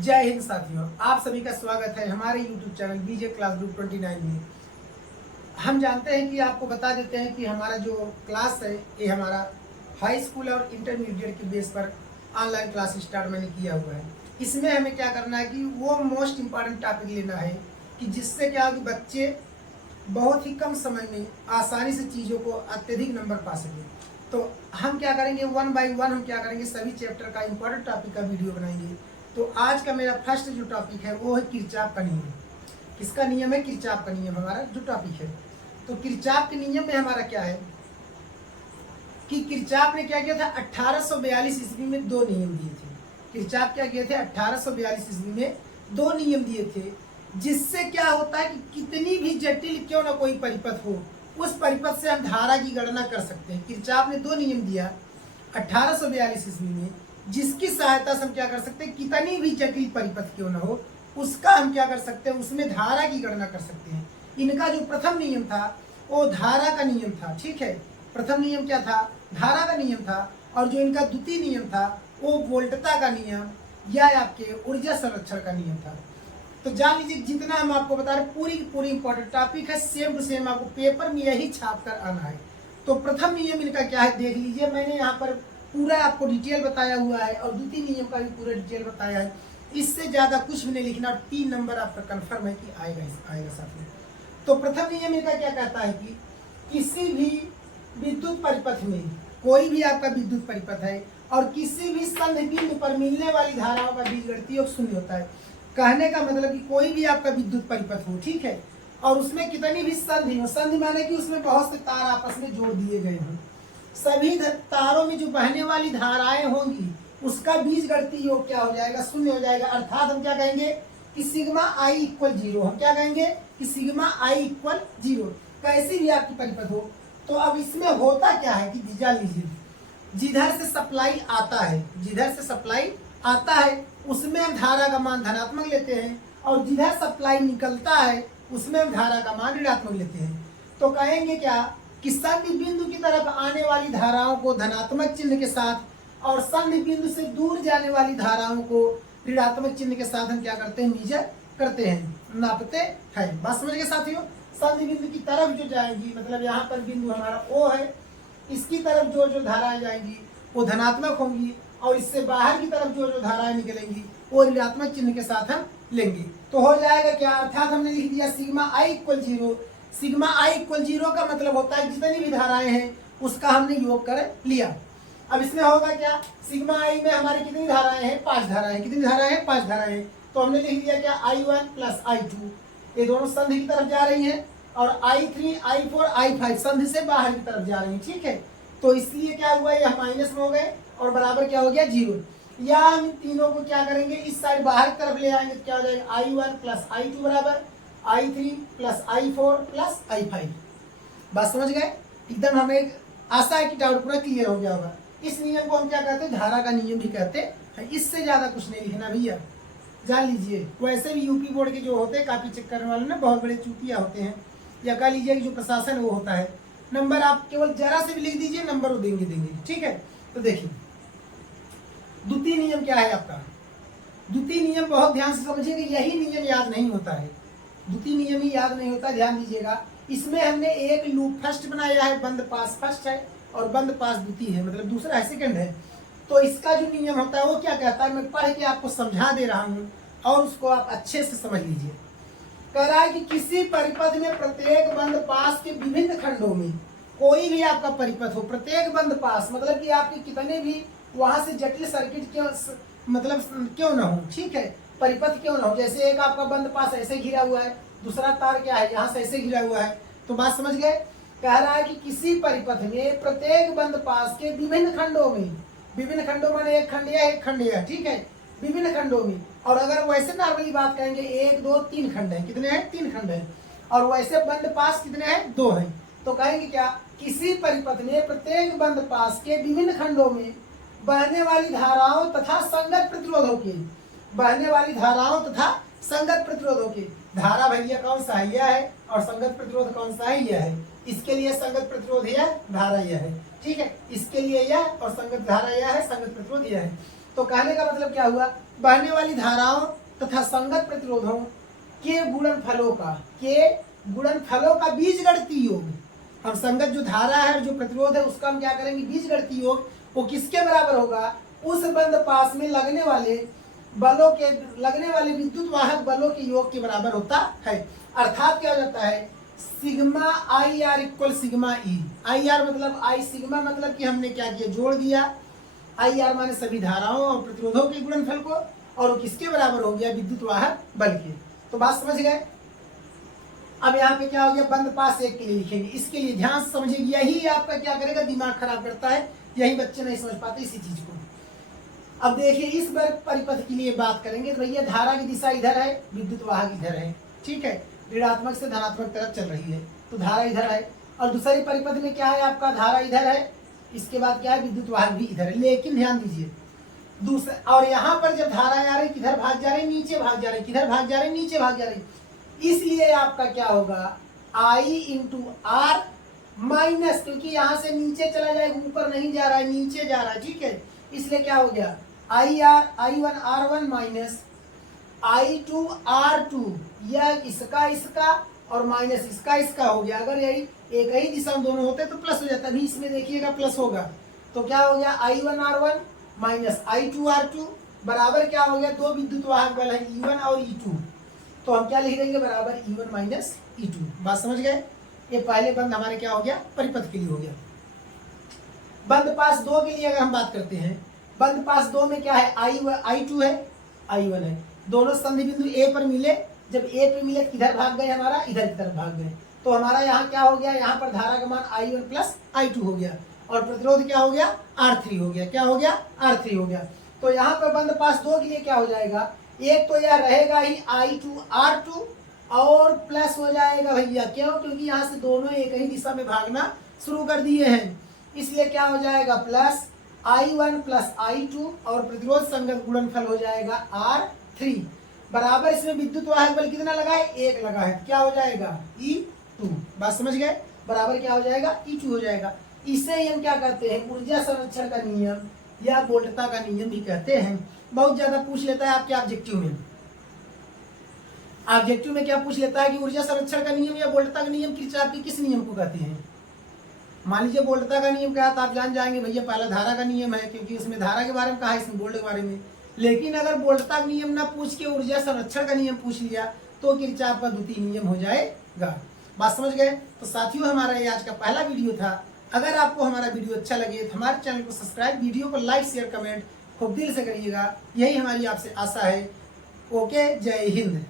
जय हिंद साथियों, आप सभी का स्वागत है हमारे YouTube चैनल बीजे क्लास ग्रुप 29 में। हम जानते हैं कि आपको बता देते हैं कि हमारा जो क्लास है ये हमारा हाई स्कूल और इंटरमीडिएट के बेस पर ऑनलाइन क्लास स्टार्ट मैंने किया हुआ है। इसमें हमें क्या करना है कि वो मोस्ट इम्पॉर्टेंट टॉपिक लेना है कि जिससे क्या हो कि बच्चे बहुत ही कम समय में आसानी से चीज़ों को अत्यधिक नंबर पा सकें। तो हम क्या करेंगे, वन बाय वन हम क्या करेंगे, सभी चैप्टर का इम्पोर्टेंट टॉपिक का वीडियो बनाएंगे। तो आज का मेरा फर्स्ट जो टॉपिक है वो है किरचॉफ का नियम। किसका नियम है? किरचॉफ का नियम हमारा जो टॉपिक है। तो किरचॉफ के नियम में हमारा क्या है कि किरचॉफ ने क्या किया था, 1842 ईस्वी में दो नियम दिए थे। किरचॉफ क्या किए थे, 1842 ईस्वी में दो नियम दिए थे, जिससे क्या होता है कि कितनी भी जटिल क्यों ना कोई परिपथ हो, उस परिपथ से हम धारा की गणना कर सकते हैं। किरचॉफ ने दो नियम दिया 1842 ईस्वी में, जिसकी सहायता से हम क्या कर सकते हैं, कितनी भी जटिल परिपथ क्यों ना हो उसका हम क्या कर सकते हैं, उसमें धारा की गणना कर सकते हैं। इनका जो प्रथम नियम था वो धारा का नियम था। ठीक है, प्रथम नियम क्या था? धारा का नियम था। और जो इनका द्वितीय नियम था वो वोल्टता का नियम या आपके ऊर्जा संरक्षण का नियम था। तो जान लीजिए, जितना हम आपको बता रहे पूरी इंपॉर्टेंट टॉपिक है, सेम टू सेम आपको पेपर में यही छाप कर आना है। तो प्रथम नियम इनका क्या है देख लीजिए, मैंने यहाँ पर पूरा आपको डिटेल बताया हुआ है और द्वितीय नियम का भी पूरा डिटेल बताया है। इससे ज्यादा कुछ भी नहीं लिखना और 3 नंबर आपका कंफर्म है कि आएगा साथ में। तो प्रथम नियम इनका क्या कहता है कि किसी भी विद्युत परिपथ में, कोई भी आपका विद्युत परिपथ है और किसी भी संधि बिंदु पर मिलने वाली धाराओं का बीजगणितीय योग शून्य होता है। कहने का मतलब कि कोई भी आपका विद्युत परिपथ हो, ठीक है, और उसमें कितनी भी संधि हो, संधि माने कि उसमें बहुत से तार आपस में जोड़ दिए गए हों, सभी तारों में जो बहने वाली धाराएं होंगी उसका बीजगणितीय योग क्या हो जाएगा, शून्य हो जाएगा। अर्थात हम क्या कहेंगे कि सिग्मा आई इक्वल 0। हम क्या कहेंगे कि सिग्मा आई इक्वल 0 कैसी भी आपकी परिपथ हो। तो अब इसमें होता क्या है कि जान लीजिए, जिधर से सप्लाई आता है, जिधर से सप्लाई आता है उसमें हम धारा का मान धनात्मक लेते हैं, और जिधर सप्लाई निकलता है उसमें हम धारा का मान ऋणात्मक लेते हैं। तो कहेंगे क्या कि संधि बिंदु की तरफ आने वाली धाराओं को धनात्मक चिन्ह के साथ और संधि बिंदु से दूर जाने वाली धाराओं को ऋणात्मक चिन्ह के साथ हम क्या करते हैं, मीजर करते हैं, नापते हैं। बात समझ गए साथियों? संधि बिंदु की तरफ जो जाएंगी, मतलब यहाँ पर बिंदु हमारा O है, इसकी तरफ जो जो धाराएं जाएंगी वो धनात्मक होंगी, और इससे बाहर की तरफ जो जो धाराएं निकलेंगी वो ऋणात्मक चिन्ह के साथ हम लेंगे। तो हो जाएगा क्या, अर्थात हमने लिख दिया sigma I equal 0। Sigma I equal 0 का मतलब होता है जितनी भी धाराएं हैं उसका हमने योग कर लिया। अब इसमें होगा क्या, सिग्मा आई में हमारी कितनी धाराएं हैं, 5 धाराएं हैं। कितनी धाराएं हैं? 5 धाराएं हैं। तो हमने लिख दिया क्या, I1 प्लस I2, ये दोनों संधि की तरफ जा रही हैं, और I3 I4 I5 संधि से बाहर की तरफ जा रही हैं। ठीक है, तो इसलिए क्या हुआ, ये माइनस में हो गए और बराबर क्या हो गया, 0। या हम तीनों को क्या करेंगे, इस साइड बाहर की तरफ ले आएंगे, तो क्या हो जाएगा, I1 प्लस I2 बराबर I3 plus I4 plus I5। बात समझ गए? एकदम हमें आशा है कि डाउट पूरा क्लियर हो गया होगा। इस नियम को हम क्या कहते हैं, धारा का नियम भी कहते हैं। इससे ज्यादा कुछ नहीं लिखना भैया, जान लीजिए। वैसे भी यूपी बोर्ड के जो होते हैं काफी चेक करने वाले ना, बहुत बड़े चूतिया होते हैं, या कह लीजिए कि जो प्रशासन वो होता है, नंबर आप केवल जरा से भी लिख दीजिए, नंबर वो देंगे। ठीक है, तो देखिए द्वितीय नियम क्या है आपका। द्वितीय नियम बहुत ध्यान से समझिएगा, यही नियम याद नहीं होता है, द्वितीय नियम ही याद नहीं होता, ध्यान दीजिएगा। इसमें हमने एक लूप फर्स्ट बनाया है, बंद पास फर्स्ट है और बंद पास द्वितीय है, मतलब दूसरा है, सेकंड है। तो इसका जो नियम होता है वो क्या कहता है, मैं पढ़ के आपको समझा दे रहा हूँ और उसको आप अच्छे से समझ लीजिए। कह रहा है कि किसी परिपथ में प्रत्येक बंद पास के विभिन्न खंडों में, कोई भी आपका परिपथ हो, प्रत्येक बंद पास मतलब कि आपके कितने भी वहां से जटिल सर्किट क्यों मतलब क्यों ना हो, ठीक है, परिपथ क्यों ना हो। जैसे एक आपका बंद पास ऐसे घिरा हुआ है, दूसरा तार क्या है यहाँ से ऐसे घिरा हुआ है। तो बात समझ गए? कह रहा है कि किसी परिपथ में प्रत्येक बंद पास के विभिन्न खंडों में, विभिन्न खंडों माने एक खंड या एक खंड या, ठीक है, विभिन्न खंडों में। और अगर वैसे नॉर्मली बात करेंगे 1 2 3 खंड है, कितने हैं, 3 खंड है, और वैसे बंद पास कितने हैं, 2 हैं। तो कहेंगे क्या, किसी परिपथ में प्रत्येक बंद पास के विभिन्न खंडों में बहने वाली धाराओं तथा संगत प्रतिरोधों के, बहने वाली धाराओं तथा संगत प्रतिरोधों के, धारा भैया कौन सा है, यह है, और संगत प्रतिरोध कौन सा है, यह है। इसके लिए संगत प्रतिरोध यह, धारा यह है, ठीक है, इसके लिए यह और संगत धारा यह है, संगत प्रतिरोध यह है। तो कहने का मतलब क्या हुआ, बहने वाली धाराओं तथा संगत प्रतिरोधों के गुणनफलों का बीजगणितीय योग। हम संगत जो धारा है और जो प्रतिरोध है उसका हम क्या करेंगे, बीजगणितीय योग, वो किसके बराबर होगा, उस बंद पास में लगने वाले विद्युत वाहक बलों के योग के बराबर होता है। अर्थात क्या हो जाता है, sigma I R equal sigma E. I R मतलब आई, सिग्मा मतलब कि हमने क्या किया, जोड़ दिया। आई आर माने सभी धाराओं और प्रतिरोधों के गुणनफल को, और वो किसके बराबर हो गया, विद्युत वाहक बल के। तो बात समझ गए। अब यहाँ पे क्या हो गया, बंद पास एक के लिए लिखेंगे। इसके लिए ध्यान से समझिए, यही आपका क्या करेगा, दिमाग खराब करता है, यही बच्चे नहीं समझ पाते इसी चीज को। अब देखिए इस वर्ग परिपथ के लिए बात करेंगे तो भैया धारा की दिशा इधर है, विद्युत वाहक इधर है, ठीक है, ऋणात्मक से धनात्मक तरफ चल रही है, तो धारा इधर है। और दूसरे परिपथ में क्या है आपका, धारा इधर है, इसके बाद क्या है, विद्युत वाहक भी इधर है। लेकिन ध्यान दीजिए दूसरा, और यहाँ पर जब धारा आ रही किधर भाग जा रही, नीचे भाग जा रही, किधर भाग जा रही, नीचे भाग जा रही, इसलिए आपका क्या होगा, आई इंटू आर माइनस, क्योंकि यहाँ से नीचे चला जाएगा, ऊपर नहीं जा रहा है, नीचे जा रहा है, ठीक है, इसलिए क्या हो गया, I R I one R one minus I two R two, यह इसका और माइनस इसका हो गया। अगर यही एक ही दिशा में दोनों होते तो प्लस हो जाता, अभी इसमें देखिएगा प्लस होगा, तो क्या हो गया, I one R one minus I two R two बराबर क्या हो गया, दो विद्युत वाहक बल है ई वन और ई टू, तो हम क्या लिख देंगे, बराबर E one minus E two. बात समझ गए। ये पहले बंद हमारे क्या हो गया, परिपथ के लिए हो गया। बंद पास दो के लिए अगर हम बात करते हैं, बंद पास दो में क्या है, आई टू है, आई वन है, दोनों संधि बिंदु ए पर मिले, जब ए पे मिले किधर भाग गए, हमारा इधर की तरफ भाग गए, तो हमारा यहाँ क्या हो गया, यहाँ पर धारा का मान I one plus I two हो गया, और प्रतिरोध क्या हो गया, R3 हो गया, क्या हो गया, R3 हो गया। तो यहाँ पर बंद पास दो के लिए क्या हो जाएगा, एक तो यह रहेगा ही I2R2 और प्लस हो जाएगा भैया, क्यों, क्योंकि यहाँ से दोनों एक ही दिशा में भागना शुरू कर दिए हैं, इसलिए क्या हो जाएगा, प्लस I1 प्लस I2 और प्रतिरोध संगत गुणनफल हो जाएगा R3 बराबर, इसमें विद्युत वाहक बल कितना लगा है, एक लगा है, क्या हो जाएगा, E2। बात समझ गए, बराबर क्या हो जाएगा, E2 हो जाएगा। इसे ही हम क्या कहते हैं, ऊर्जा संरक्षण का नियम या वोल्टता का नियम भी कहते हैं। बहुत ज्यादा पूछ लेता है आपके ऑब्जेक्टिव में क्या पूछ लेता है कि ऊर्जा संरक्षण का नियम या वोल्टता का नियम किरचॉफ के किस नियम को कहते हैं। मान लीजिए वोल्टता का नियम क्या है, तो आप जान जाएंगे भैया पहला धारा का नियम है, क्योंकि उसमें धारा के बारे में कहा है, इसमें वोल्ट के बारे में। लेकिन अगर वोल्टता का नियम ना पूछ के ऊर्जा संरक्षण का नियम पूछ लिया तो किरचॉफ का द्वितीय नियम हो जाएगा। बात समझ गए। तो साथियों हमारा ये आज का पहला वीडियो था। अगर आपको हमारा वीडियो अच्छा लगे तो हमारे चैनल को सब्सक्राइब, वीडियो को लाइक शेयर कमेंट खूब दिल से करिएगा, यही हमारी आपसे आशा है। ओके, जय हिंद।